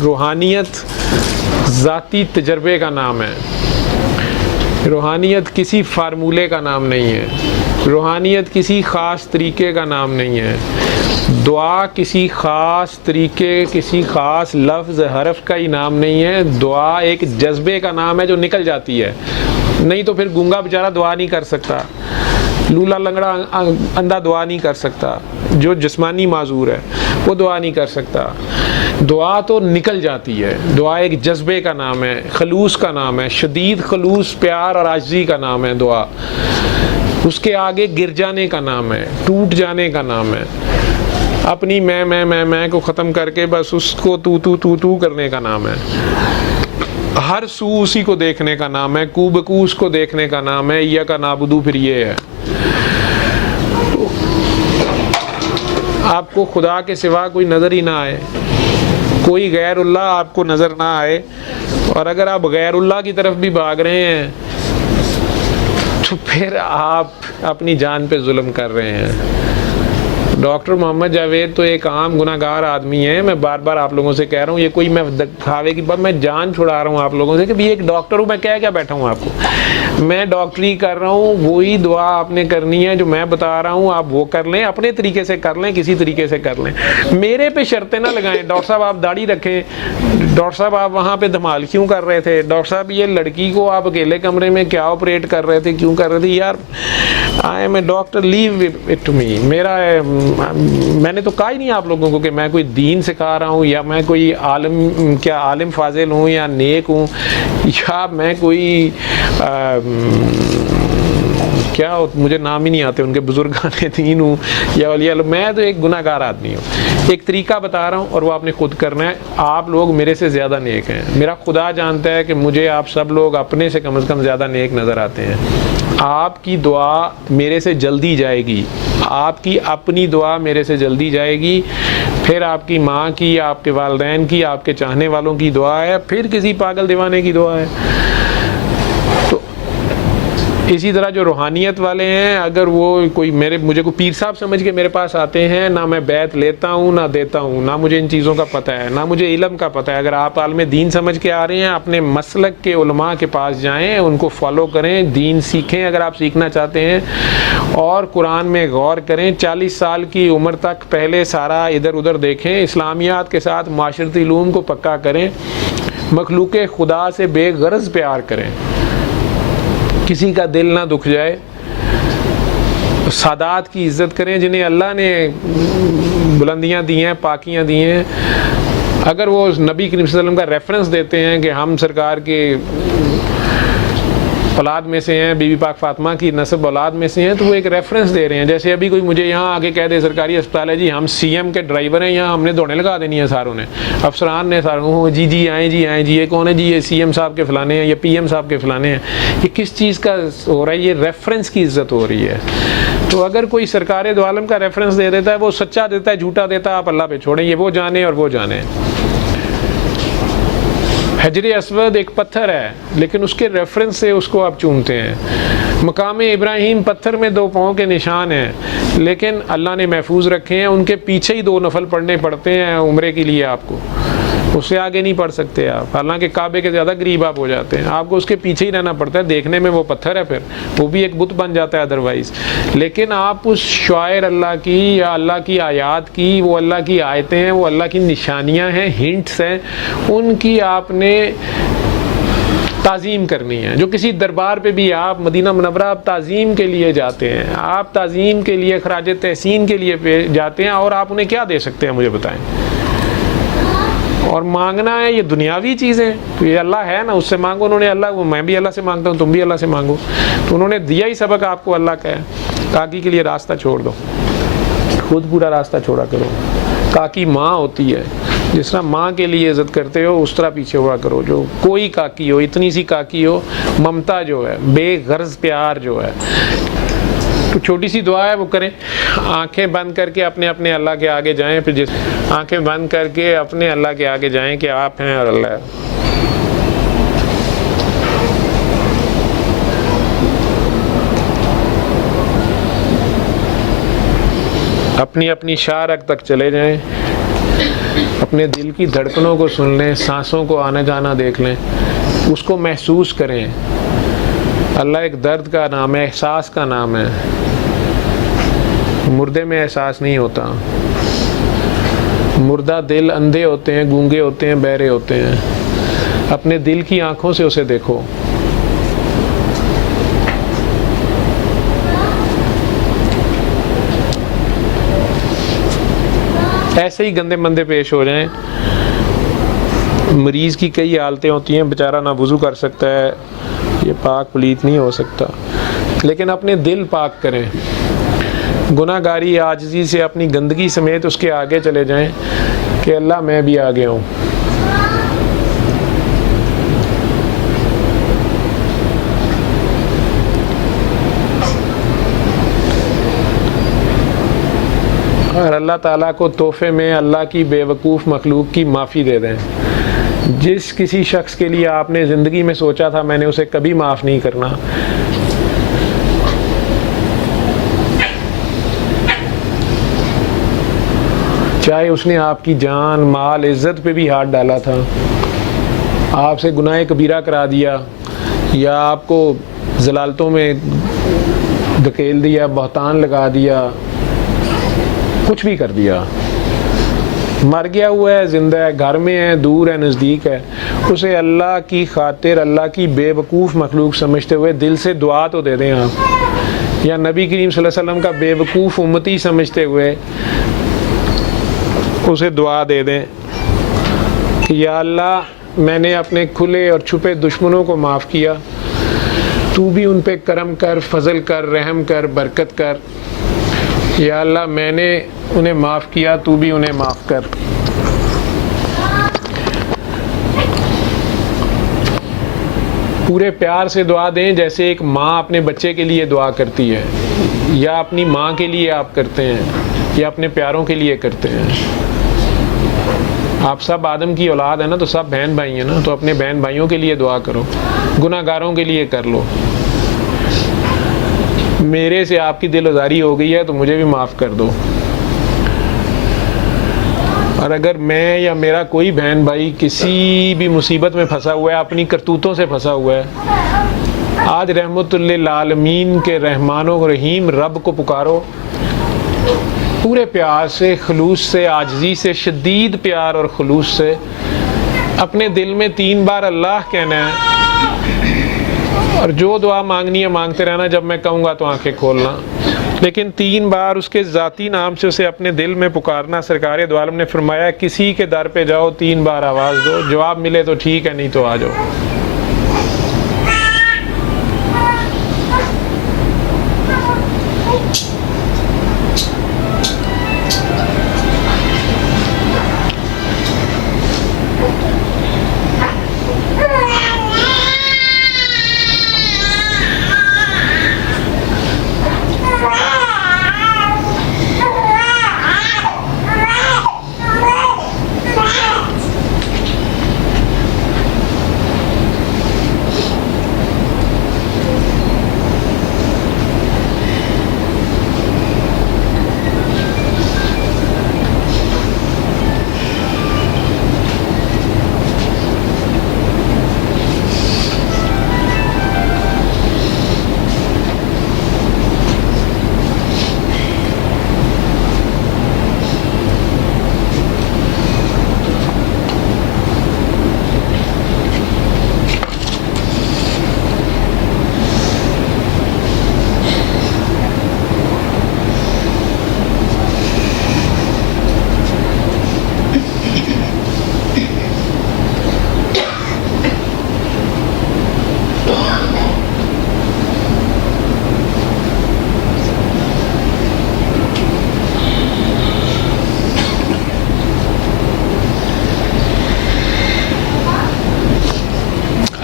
روحانیت ذاتی تجربے کا نام ہے، روحانیت کسی فارمولے کا نام نہیں ہے، روحانیت کسی خاص طریقے کا نام نہیں ہے، دعا کسی خاص طریقے، کسی خاص لفظ حرف کا ہی نام نہیں ہے، دعا ایک جذبے کا نام ہے جو نکل جاتی ہے. نہیں تو پھر گونگا بیچارہ دعا نہیں کر سکتا، لولا لنگڑا اندھا دعا نہیں کر سکتا، جو جسمانی معذور ہے وہ دعا نہیں کر سکتا. دعا تو نکل جاتی ہے، دعا ایک جذبے کا نام ہے، خلوص کا نام ہے، شدید خلوص پیار اور عاجزی کا نام ہے دعا. اس کے آگے گر جانے کا نام ہے، ٹوٹ جانے کا نام ہے، اپنی میں کو ختم کر کے بس اس کو تو کرنے کا نام ہے، ہر سو اسی کو دیکھنے کا نام ہے، کو بکو اس کو دیکھنے کا نام ہے. یا کا نابودو پھر یہ ہے، آپ کو خدا کے سوا کوئی نظر ہی نہ آئے، کوئی غیر اللہ آپ کو نظر نہ آئے، اور اگر آپ غیر اللہ کی طرف بھی بھاگ رہے ہیں تو پھر آپ اپنی جان پہ ظلم کر رہے ہیں. ڈاکٹر محمد جاوید تو ایک عام گناہ گار آدمی ہے. میں بار بار آپ لوگوں سے کہہ رہا ہوں، یہ کوئی میں دکھاوے کی بات، میں جان چھڑا رہا ہوں آپ لوگوں سے کہ ایک ڈاکٹر ہوں، میں کیا بیٹھا ہوں آپ کو، میں ڈاکٹری کر رہا ہوں. وہی دعا آپ نے کرنی ہے جو میں بتا رہا ہوں، آپ وہ کر لیں، اپنے طریقے سے کر لیں، کسی طریقے سے کر لیں. میرے پہ شرطیں نہ لگائیں. ڈاکٹر صاحب آپ داڑھی رکھیں، ڈاکٹر صاحب آپ وہاں پہ دھمال کیوں کر رہے تھے، ڈاکٹر صاحب یہ لڑکی کو آپ اکیلے کمرے میں کیا آپریٹ کر رہے تھے، کیوں کر رہے تھے. یار I am a doctor, leave it to me. میں نے تو کہا ہی نہیں آپ لوگوں کو کہ میں کوئی دین سکھا رہا ہوں، یا میں کوئی عالم فاضل ہوں، یا نیک ہوں، یا میں کوئی کیا مجھے نام ہی نہیں آتے ان کے، بزرگان دین ہوں یا ولی اللہ. میں تو ایک گناہ گار آدمی ہوں. ایک طریقہ بتا رہا ہوں اور وہ آپ نے خود کرنا ہے. آپ لوگ میرے سے زیادہ نیک ہیں، میرا خدا جانتا ہے کہ مجھے آپ سب لوگ اپنے سے کم از کم زیادہ نیک نظر آتے ہیں. آپ کی دعا میرے سے جلدی جائے گی، آپ کی اپنی دعا میرے سے جلدی جائے گی، پھر آپ کی ماں کی، آپ کے والدین کی، آپ کے چاہنے والوں کی دعا ہے، پھر کسی پاگل دیوانے کی دعا ہے. تو اسی طرح جو روحانیت والے ہیں، اگر وہ مجھے کوئی پیر صاحب سمجھ کے میرے پاس آتے ہیں، نہ میں بیعت لیتا ہوں نہ دیتا ہوں، نہ مجھے ان چیزوں کا پتہ ہے، نہ مجھے علم کا پتہ ہے. اگر آپ عالم دین سمجھ کے آ رہے ہیں، اپنے مسلک کے علماء کے پاس جائیں، ان کو فالو کریں، دین سیکھیں اگر آپ سیکھنا چاہتے ہیں، اور قرآن میں غور کریں. 40 سال کی عمر تک پہلے سارا ادھر ادھر دیکھیں، اسلامیات کے ساتھ معاشرتی علوم کو پکا کریں، مخلوق خدا سے بے غرض پیار کریں، کسی کا دل نہ دکھ جائے. سادات کی عزت کریں جنہیں اللہ نے بلندیاں دی ہیں، پاکیاں دی ہیں. اگر وہ نبی کریم صلی اللہ علیہ وسلم کا ریفرنس دیتے ہیں کہ ہم سرکار کے اولاد میں سے ہیں، بی بی پاک فاطمہ کی نسب اولاد میں سے ہیں، تو وہ ایک ریفرنس دے رہے ہیں. جیسے ابھی کوئی مجھے یہاں آگے کہہ دے سرکاری اسپتال ہے جی ہم سی ایم کے ڈرائیور ہیں، یہاں ہم نے دوڑنے لگا دینی ہے ساروں نے، افسران نے ساروں، جی آئیں جی، یہ کون ہے جی، یہ سی ایم صاحب کے فلانے ہیں، یہ پی ایم صاحب کے فلانے ہیں. یہ کس چیز کا ہو رہا ہے؟ یہ ریفرنس کی عزت ہو رہی ہے. تو اگر کوئی سرکار دو عالم کا ریفرنس دے دیتا ہے، وہ سچا دیتا ہے جھوٹا دیتا ہے، آپ اللہ پہ چھوڑیں، یہ وہ جانے اور وہ جانے. حجر اسود ایک پتھر ہے، لیکن اس کے ریفرنس سے اس کو آپ چومتے ہیں. مقام ابراہیم پتھر میں 2 پاؤں کے نشان ہیں، لیکن اللہ نے محفوظ رکھے ہیں. ان کے پیچھے ہی 2 نفل پڑھنے پڑتے ہیں عمرے کے لیے، آپ کو اس سے آگے نہیں پڑھ سکتے آپ. حالانکہ کعبے کے زیادہ قریب آپ ہو جاتے ہیں، آپ کو اس کے پیچھے ہی رہنا پڑتا ہے. دیکھنے میں وہ پتھر ہے، پھر وہ بھی ایک بت بن جاتا ہے ادروائز. لیکن آپ اس شاعر اللہ کی یا اللہ کی آیات کی، وہ اللہ کی آیتیں ہیں، وہ اللہ کی نشانیاں ہیں، ہنٹس ہیں، ان کی آپ نے تعظیم کرنی ہے. جو کسی دربار پہ بھی آپ مدینہ منورہ آپ تعظیم کے لیے جاتے ہیں، آپ تعظیم کے لیے خراج تحسین کے لیے جاتے ہیں، اور آپ انہیں کیا دے سکتے ہیں مجھے بتائیں؟ اور مانگنا ہے یہ دنیاوی چیزیں، تو یہ اللہ ہے نا، اس سے مانگو. انہوں نے اللہ، میں بھی اللہ سے مانگتا ہوں، تم بھی اللہ سے مانگو. تو انہوں نے دیا ہی سبق آپ کو اللہ کا ہے. کاکی کے لیے راستہ چھوڑ دو، خود پورا راستہ چھوڑا کرو. کاکی ماں ہوتی ہے، جس طرح ماں کے لیے عزت کرتے ہو اس طرح پیچھے ہوا کرو. جو کوئی کاکی ہو، اتنی سی کاکی ہو، ممتا جو ہے، بے غرض پیار جو ہے. تو چھوٹی سی دعا ہے وہ کریں. آنکھیں بند کر کے اپنے اللہ کے آگے جائیں. پھر آنکھیں بند کر کے اپنے اللہ کے آگے جائیں کہ آپ ہیں اور اللہ ہے. اپنی شارک تک چلے جائیں. اپنے دل کی دھڑکنوں کو سن لیں، سانسوں کو آنا جانا دیکھ لیں، اس کو محسوس کریں۔ اللہ ایک درد کا نام ہے، احساس کا نام ہے۔ مردے میں احساس نہیں ہوتا، مردہ دل اندھے ہوتے ہیں، گونگے ہوتے ہیں، بہرے ہوتے ہیں۔ اپنے دل کی آنکھوں سے اسے دیکھو۔ ایسے ہی گندے مندے پیش ہو جائیں۔ مریض کی کئی حالتیں ہوتی ہیں، بیچارہ نہ وضو کر سکتا ہے، یہ پاک پلیت نہیں ہو سکتا، لیکن اپنے دل پاک کریں۔ گناہ گاری عاجزی سے اپنی گندگی سمیت اس کے آگے چلے جائیں کہ اللہ میں بھی آگے ہوں۔ اور اللہ تعالیٰ کو تحفے میں اللہ کی بے وقوف مخلوق کی معافی دے دیں۔ جس کسی شخص کے لیے آپ نے زندگی میں سوچا تھا میں نے اسے کبھی معاف نہیں کرنا، چاہے اس نے آپ کی جان، مال، عزت پہ بھی ہاتھ ڈالا تھا، آپ سے گناہ کبیرہ کرا دیا، یا آپ کو ضلالتوں میں دھکیل دیا، بہتان لگا دیا، کچھ بھی کر دیا، مر گیا ہوا ہے، زندہ ہے، گھر میں ہے، دور ہے، نزدیک ہے، اسے اللہ کی خاطر اللہ کی بے وقوف مخلوق سمجھتے ہوئے دل سے دعا تو دے دیں آپ، یا نبی کریم صلی اللہ علیہ وسلم کا بے وقوف امتی سمجھتے ہوئے اسے دعا دے دیں کہ یا اللہ میں نے اپنے کھلے اور چھپے دشمنوں کو معاف کیا، تو بھی ان پہ کرم کر، فضل کر، رحم کر، برکت کر۔ یا اللہ میں نے انہیں معاف کیا، تو بھی انہیں معاف کر۔ پورے پیار سے دعا دیں جیسے ایک ماں اپنے بچے کے لیے دعا کرتی ہے، یا اپنی ماں کے لیے آپ کرتے ہیں، یا اپنے پیاروں کے لیے کرتے ہیں۔ آپ سب آدم کی اولاد ہے نا، تو سب بہن بھائی ہیں نا، تو اپنے بہن بھائیوں کے لیے دعا کرو، گناہ گاروں کے لیے کر لو۔ میرے سے آپ کی دل آزاری ہو گئی ہے تو مجھے بھی معاف کر دو۔ اور اگر میں یا میرا کوئی بہن بھائی کسی بھی مصیبت میں پھنسا ہوا ہے، اپنی کرتوتوں سے پھنسا ہوا ہے، آج رحمت للعالمین کے رحمان و رحیم رب کو پکارو، پورے پیار سے، خلوص سے، عاجزی سے، شدید پیار اور خلوص سے اپنے دل میں 3 بار اللہ کہنا ہے، اور جو دعا مانگنی ہے مانگتے رہنا، جب میں کہوں گا تو آنکھیں کھولنا، لیکن 3 بار اس کے ذاتی نام سے اسے اپنے دل میں پکارنا۔ سرکار دو عالم نے فرمایا کسی کے در پہ جاؤ 3 بار آواز دو، جواب ملے تو ٹھیک ہے، نہیں تو آ جاؤ۔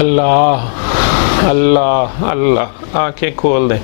اللہ اللہ اللہ، آنکھیں کھول دیں۔